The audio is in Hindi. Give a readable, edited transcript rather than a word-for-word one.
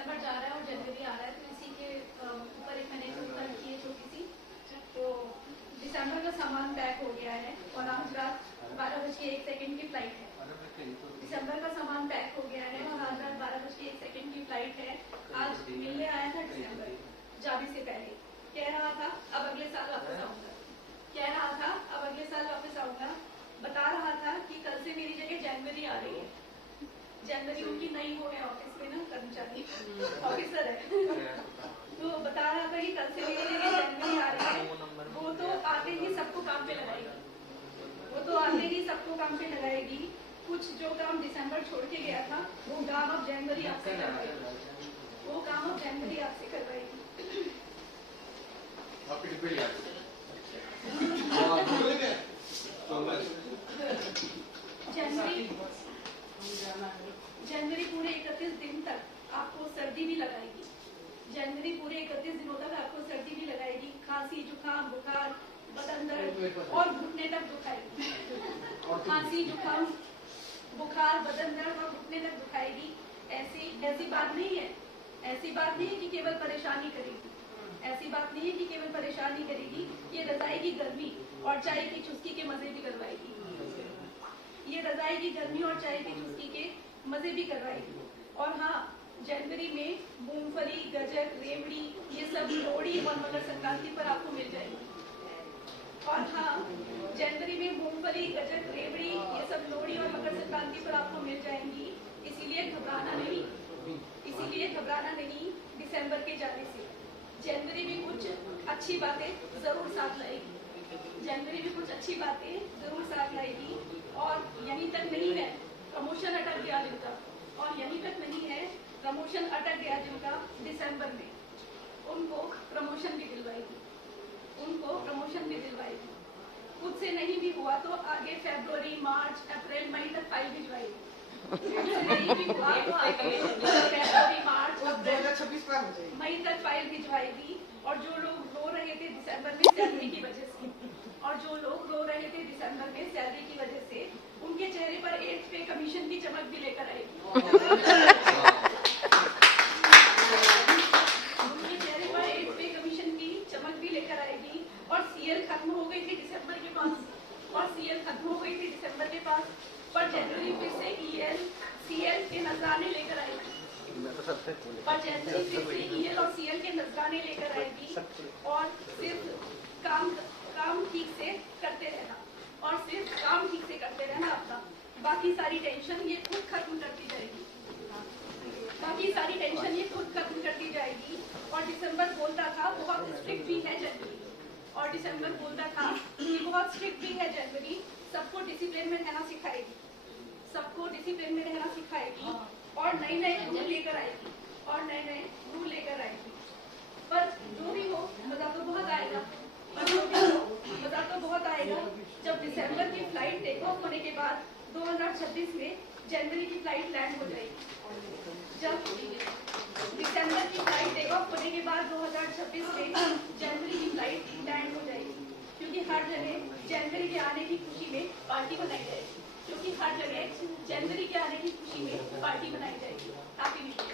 दिसंबर जा रहा है और जनवरी आ रहा है, तो इसी के ऊपर एक मैंने कविता लिखी है छोटी सी। तो दिसंबर का सामान पैक हो गया है और आज रात 12:01 की फ्लाइट है। दिसंबर का सामान पैक हो गया है और आज रात 12:01 की फ्लाइट है। आज मिलने आया था दिसंबर जाने से पहले, कह रहा था अब अगले साल वापस आऊंगा, कह रहा था अब अगले साल वापस आऊंगा, बता रहा था कि कल से मेरी जगह जनवरी आ रही है। जनवरी उनकी नई वो है ऑफिस में ना, कर्मचारी ऑफिसर है, तो बता रहा था कि कल से मेरी जगह जनवरी आ रही है। वो तो आते ही सबको काम पे लगाएगी, वो तो आते ही सबको काम पे लगाएगी। कुछ जो काम दिसंबर छोड़ के गया था वो काम अब जनवरी आपसे करवाएगी, वो काम अब जनवरी आपसे करवाएगी। जनवरी पूरे 31 दिन तक आपको सर्दी भी लगाएगी। जनवरी पूरे 31 दिनों तक आपको सर्दी भी लगाएगी, खांसी जुकाम बुखार बदन दर्द और घुटने तक दुखाएगी। खांसी जुकाम बुखार बदन दर्द और घुटने तक दुखाएगी। ऐसी बात नहीं है, ऐसी बात नहीं है कि केवल परेशानी करेगी, ऐसी बात नहीं है कि केवल परेशानी करेगी, ये रजाएगी गर्मी और चाय की चुस्की के मजे भी करवाएगी। ये रजाई की गर्मी और चाय की चुस्की के मजे भी करवाएगी। और हाँ, जनवरी में मूंगफली गजक रेवड़ी ये सब लोहड़ी और मकर संक्रांति पर आपको मिल जाएगी। और हाँ, जनवरी में मूंगफली गजक रेवड़ी ये सब लोहड़ी और मकर संक्रांति पर आपको मिल जाएंगी। इसीलिए घबराना नहीं, इसीलिए घबराना नहीं दिसंबर के जाने से। जनवरी में कुछ अच्छी बातें जरूर साथ लाएगी, जनवरी में कुछ अच्छी बातें जरूर साथ लाएगी। और यहीं तक नहीं है, प्रमोशन अटक गया जिनका, और यहीं तक नहीं है, प्रमोशन अटक गया जिनका दिसंबर में, उनको प्रमोशन भी दिलवाएगी, उनको प्रमोशन भी दिलवाएगी। खुद से नहीं भी हुआ तो आगे फरवरी मार्च अप्रैल मई तक फाइल भिजवाएगी। नहीं भी हुआ तो आगे फरवरी मार्च अप्रैल मई तक फाइल भिजवाएगी। और जो लोग रो रहे थे दिसंबर में सैलरी की वजह से, और जो लोग रो रहे थे दिसंबर में सैलरी की वजह से, उनके चेहरे पर 8 पे कमीशन की चमक भी लेकर आएगी। उनके चेहरे पर 8 पे कमीशन की चमक भी लेकर आएगी। और सीएल खत्म हो गई थी दिसंबर के पास, और सीएल खत्म हो गई थी दिसंबर के पास, पर जनवरी फिर से ईएल सीएल के नजराने लेकर आएगी, और जनवरी फिर से ईएल और सीएल के नजराने लेकर आएगी। और सिर्फ काम ठीक से करते रहना, और सिर्फ काम ठीक से करते रहना अपना, बाकी सारी टेंशन ये खुद खत्म करती जाएगी, बाकी सारी टेंशन ये खुद खत्म करती जाएगी। और दिसंबर बोलता था बहुत स्ट्रिक्ट भी है जनवरी, और दिसंबर बोलता था कि बहुत स्ट्रिक्ट भी है जनवरी, सबको डिसिप्लिन में रहना सिखाएगी, सबको डिसिप्लिन में रहना सिखाएगी, और नए नए रूल लेकर आएगी, और नए नए रूल लेकर आएगी। पर जो भी हो मजा तो बहुत आएगा, मजा तो बहुत आएगा जब दिसंबर की फ्लाइट टेक ऑफ होने के बाद 2026 में जनवरी की फ्लाइट लैंड हो जाएगी। जब दिसंबर की फ्लाइट टेक ऑफ होने के बाद 2026 में जनवरी की फ्लाइट लैंड हो जाएगी, क्योंकि हर जगह जनवरी के आने की खुशी में पार्टी बनाई जाएगी, क्योंकि हर जगह जनवरी के आने की खुशी में पार्टी बनाई जाएगी। Happy new year.